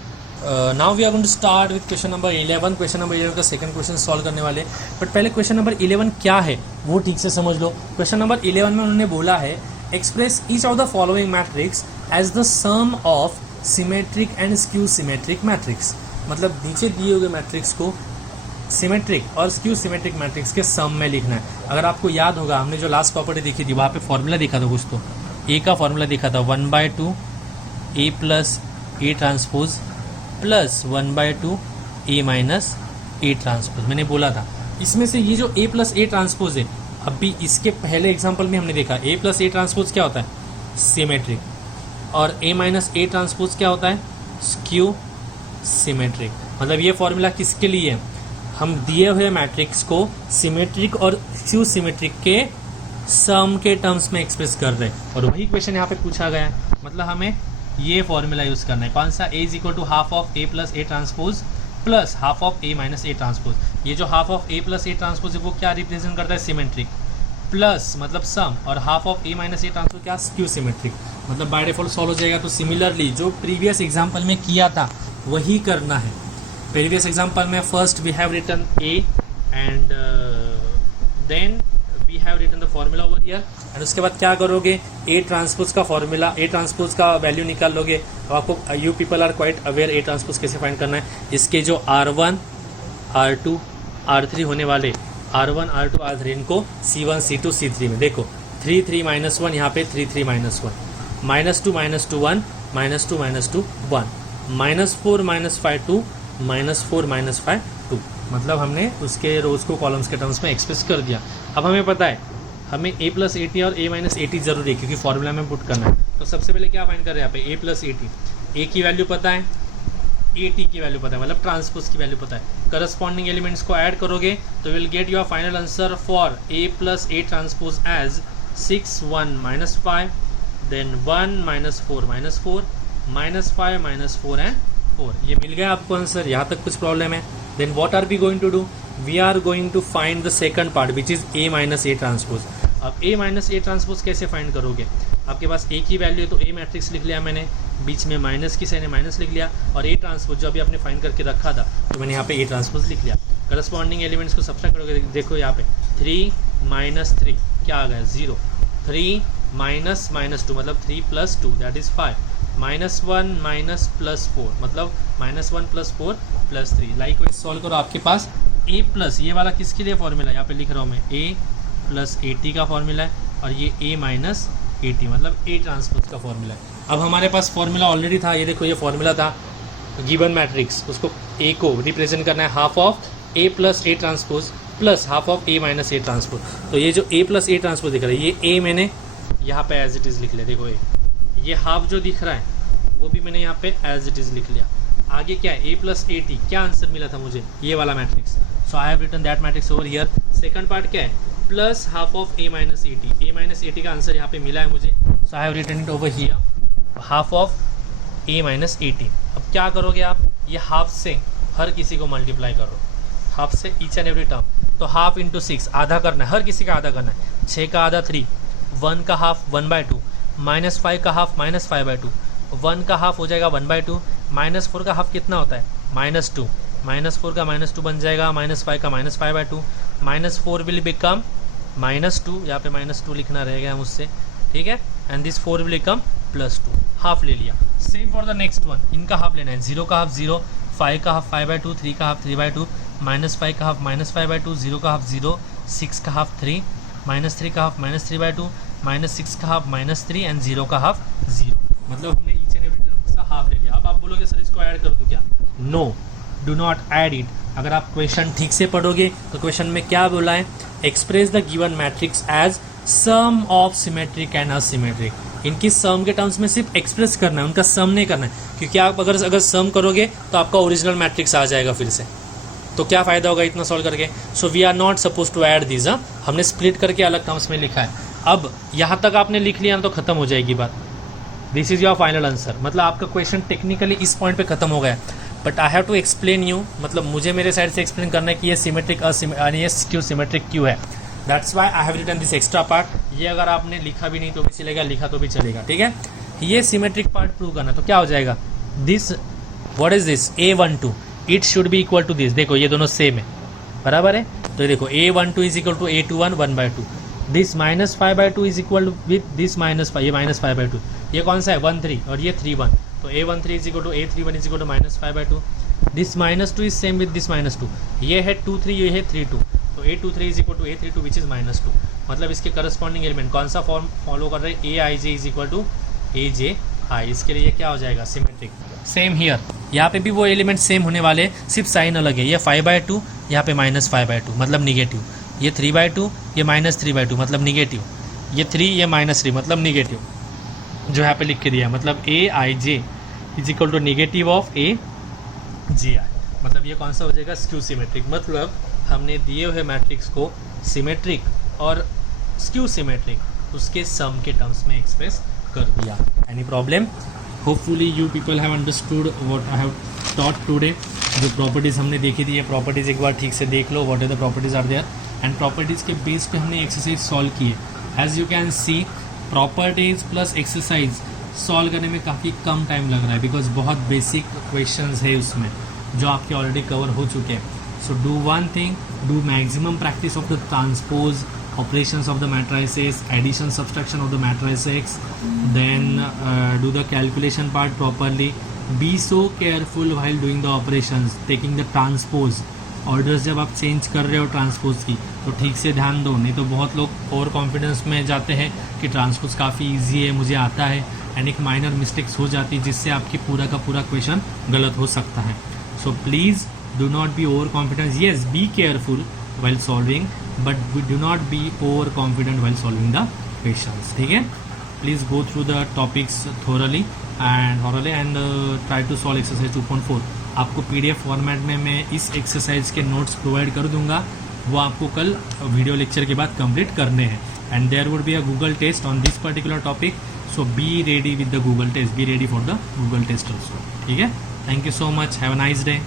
Now we are going to start with question number 11। Question number 11 का second question solve करने वाले, बट पहले क्वेश्चन नंबर 11 क्या है वो ठीक से समझ लो। क्वेश्चन नंबर 11 में उन्होंने बोला है express each of the following matrix as the sum of symmetric and skew symmetric matrix, मतलब नीचे दिए हुए मैट्रिक्स को सिमेट्रिक और स्क्यू सिमेट्रिक मैट्रिक्स के सम में लिखना है। अगर आपको याद होगा हमने जो लास्ट प्रॉपर्टी देखी थी वहाँ पे फॉर्मूला देखा था कुछ, तो ए का फॉर्मूला देखा था 1/2 A plus A transpose plus 1/2 A minus A transpose. मैंने बोला था इसमें से ये जो ए प्लस ए ट्रांसपोज है, अभी इसके पहले एग्जाम्पल में हमने देखा ए प्लस ए ट्रांसपोज क्या होता है सिमेट्रिक, और ए माइनस ए ट्रांसपोज क्या होता है स्क्यू सिमेट्रिक। मतलब ये फॉर्मूला किसके लिए है, हम दिए हुए मैट्रिक्स को सिमेट्रिक और स्क्यू सिमेट्रिक के सम के टर्म्स में एक्सप्रेस कर रहे हैं, और वही क्वेश्चन यहाँ पे पूछा गया है। मतलब हमें ये फॉर्मूला यूज करना है, कौन सा, A is equal to half of A plus A transpose plus half of A minus A transpose. ये जो half of A plus A transpose है वो क्या रिप्रेजेंट करता है सिमेट्रिक, प्लस मतलब सम, और half of A minus A transpose क्या स्क्यू सिमेट्रिक। मतलब बाय डिफॉल्ट सॉल्व हो जाएगा। तो सिमिलरली जो प्रीवियस एग्जाम्पल में किया था वही करना है। प्रीवियस एग्जाम्पल में first we have written A and then we have written the formula over here, and उसके बाद क्या करोगे ए ट्रांसपोज का फॉर्मूला, ए ट्रांसपोज का वैल्यू निकाल लोगे। तो आपको you people are quite aware A transpose कैसे फाइंड करना है। इसके जो R1 R2 R3 होने वाले R1 R2 R3 इनको C1 C2 C3 में देखो 3 3 -1, यहाँ पे 3 3 -1, -2 -2 1 -2 -2 1 -4 -5 2 -4 -5 2। मतलब हमने उसके रोज को कॉलम्स के टर्म्स में एक्सप्रेस कर दिया। अब हमें पता है हमें a प्लस ए टी और a माइनस ए टी जरूरी है क्योंकि फॉर्मूला में पुट करना है। तो सबसे पहले क्या फाइंड कर रहे हैं यहाँ पे a प्लस ए टी, ए की वैल्यू पता है, ए टी की वैल्यू पता है, मतलब ट्रांसपोज की वैल्यू पता है। करस्पॉन्डिंग एलिमेंट्स को ऐड करोगे तो will get your final answer for a plus A transpose as 6 1 -5 then 1 -4 -4 -5 -4 and 4। ये मिल गया आपको आंसर। यहाँ तक कुछ प्रॉब्लम है? Then what are we going to do, we are going to find the second part which is a minus A transpose. अब a minus A transpose कैसे find करोगे, आपके पास a की वैल्यू है तो a मैट्रिक्स लिख लिया मैंने, बीच में माइनस की साइन माइनस लिख लिया, और a ट्रांसपोज जो अभी आपने फाइंड करके रखा था तो मैंने यहाँ पे a ट्रांसपोज लिख लिया। करस्पॉन्डिंग एलिमेंट्स को सब्ट्रैक्ट करोगे, देखो यहाँ पे 3 -3 क्या आ गया 0, 3 -2 मतलब 3 + 2 दैट इज 5, -1 +4 मतलब -1 +4 +3। लाइक वाइज सॉल्व करो, आपके पास a प्लस ये वाला किसके लिए फॉर्मूला यहाँ पे लिख रहा हूँ मैं, a प्लस ए टी का फॉर्मूला है, और ये a माइनस ए टी मतलब a ट्रांसपोज का फॉर्मूला है। अब हमारे पास फॉर्मूला ऑलरेडी था, ये देखो ये फॉर्मूला था गिवन मैट्रिक्स, उसको a को रिप्रेजेंट करना है half of a plus A transpose plus half of a minus A transpose. तो ये जो a प्लस ए ट्रांसपोज दिख रहा है ये a मैंने यहाँ पे एज इट इज़ लिख लिया, देखो ये हाफ जो दिख रहा है वो भी मैंने यहाँ पे एज इट इज़ लिख लिया। आगे क्या है a प्लस ए टी, क्या आंसर मिला था मुझे ये वाला matrix, so I have written that matrix over here. Second part क्या है plus half of a minus A T, a minus A T का आंसर यहाँ पे मिला है मुझे, so I have written it over here half of a minus A T. अब क्या करोगे आप, ये हाफ से हर किसी को मल्टीप्लाई करो, हाफ से ईच एंड एवरी टर्म, तो हाफ इंटू 6 आधा करना है, हर किसी का आधा करना है। 6 का आधा 3, 1 का हाफ 1/2, -5 का हाफ -5/2, 1 का हाफ हो जाएगा 1/2, -4 का हाफ कितना होता है -2, -4 का -2 बन जाएगा, -5 का -5/2, -4 विल बिकम -2, यहाँ पे -2 लिखना रहेगा मुझसे, ठीक है, and this 4 will become +2, half ले लिया। Same for the next one, इनका हाफ लेना है, 0 का हाफ 0, 5 का हाफ 5/2, 3 का हाफ 3/2, -5 का हाफ -5/2, 0 का हाफ 0, 6 का हाफ 3, -3 का हाफ -3/2, -6 का हाफ -3 एंड 0 का हाफ 0। मतलब हमने ईच एंड एवरी टर्म का हाफ ले लिया। अब आप बोलोगे सर इसको ऐड कर दूं क्या, no, do not add it. अगर आप क्वेश्चन ठीक से पढ़ोगे तो क्वेश्चन में क्या बोला है, express the given matrix as sum of symmetric and asymmetric. इनकी सम के टर्म्स में सिर्फ एक्सप्रेस करना है, उनका सम नहीं करना है, क्योंकि आप अगर सम करोगे तो आपका ओरिजिनल मैट्रिक्स आ जाएगा फिर से, तो क्या फ़ायदा होगा इतना सॉल्व करके। So we are not suppose to add this, हमने स्प्लिट करके अलग टर्म्स में लिखा है। अब यहाँ तक आपने लिख लिया तो ख़त्म हो जाएगी बात, this is your final answer. मतलब आपका क्वेश्चन टेक्निकली इस पॉइंट पे ख़त्म हो गया, but I have to explain you, मतलब मुझे मेरे साइड से एक्सप्लेन करना है कि ये सिमेट्रिक ये क्यों सिमेट्रिक क्यों है, that's why I have written this extra part. ये अगर आपने लिखा भी नहीं तो भी चलेगा, लिखा तो भी चलेगा, ठीक है। ये सिमेट्रिक पार्ट प्रूव करना, तो क्या हो जाएगा, this what is this A12 it should be equal to this, देखो ये दोनों सेम है, बराबर है, तो ये देखो A12 is equal to A21 1/2, this -5/2 is equal to with this -5, ये -5/2, ये कौन सा है 1 3 और ये 3 1, तो A13 is equal to A31 is equal to -5/2. This -2 is same with this -2. ये है 2 3, ये है 3 2. तो A23 is equal to A32 which is -2. मतलब इसके करस्पॉन्डिंग एलिमेंट कौन सा फॉर्म फॉलो कर रहे हैं, Aij is equal to AJI. इसके लिए ये क्या हो जाएगा, सिमेट्रिक. सेम हियर, यहाँ पे भी वो एलिमेंट सेम होने वाले, सिर्फ साइन अलग है. ये 5/2, यहाँ पे -5/2 मतलब निगेटिव. ये 3/2, ये -3/2 मतलब निगेटिव. ये 3, ये -3 मतलब निगेटिव. जो यहाँ पे लिख के दिया मतलब Aij is equal to negative of AJI. मतलब ये कौन सा हो जाएगा, स्क्यू सिमेट्रिक. मतलब हमने दिए हुए मैट्रिक्स को सिमेट्रिक और स्क्यू सिमेट्रिक उसके सम के टर्म्स में एक्सप्रेस कर दिया. Any problem? Hopefully you people have understood what I have taught today. जो प्रॉपर्टीज़ हमने देखी थी, ये प्रॉपर्टीज़ एक बार ठीक से देख लो, what are the properties are there. And properties के बेस पे हमने एक्सरसाइज सॉल्व की है. एज यू कैन सी, प्रॉपर्टीज़ प्लस एक्सरसाइज सॉल्व करने में काफ़ी कम टाइम लग रहा है, बिकॉज बहुत बेसिक क्वेश्चंस है उसमें जो आपके ऑलरेडी कवर हो चुके हैं. So do one thing, do maximum practice of the transpose, operations of the matrices, addition subtraction of the matrices, then do the calculation part properly. Be so careful while doing the operations, taking the transpose. Orders जब आप change कर रहे हो transpose की तो ठीक से ध्यान दो, नहीं तो बहुत लोग ओवर कॉन्फिडेंस में जाते हैं कि ट्रांसपोज काफ़ी इजी है, मुझे आता है, एंड एक माइनर मिस्टेक्स हो जाती है जिससे आपकी पूरा का पूरा क्वेश्चन गलत हो सकता है. So please do not be over confidence. Yes, be careful while solving, but we do not be overconfident while solving the questions. ठीक है, please go through the topics thoroughly and try to solve exercise 2.4. आपको PDF format में मैं इस exercise के notes provide कर दूंगा, वो आपको कल वीडियो लेक्चर के बाद कंप्लीट करने हैं. And there would be a Google test on this particular topic, so be ready with the Google test, be ready for the Google test also. ठीक है, thank you so much, have a nice day.